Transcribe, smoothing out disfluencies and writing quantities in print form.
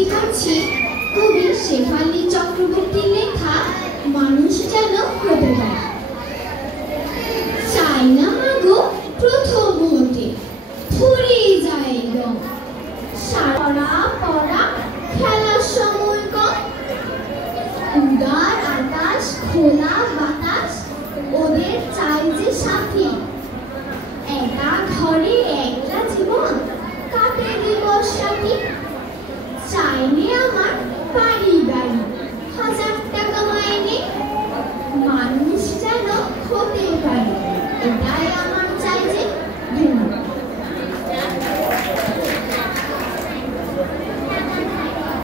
আবৃত্তি করছি কবি শেফালী চক্রবর্তীর লেখা মানুষ যেন হতে পারে। চাই না মাগো প্রথম হতে, ফুরিয়ে যায় রং, সারা পড়া খেলার সময় কম, উদার আকাশ খোলা বাতাস ওদের চাই যে সাথী, একা ঘরে একলা জীবন কাটে দিবস রাতি। চাইলে আমার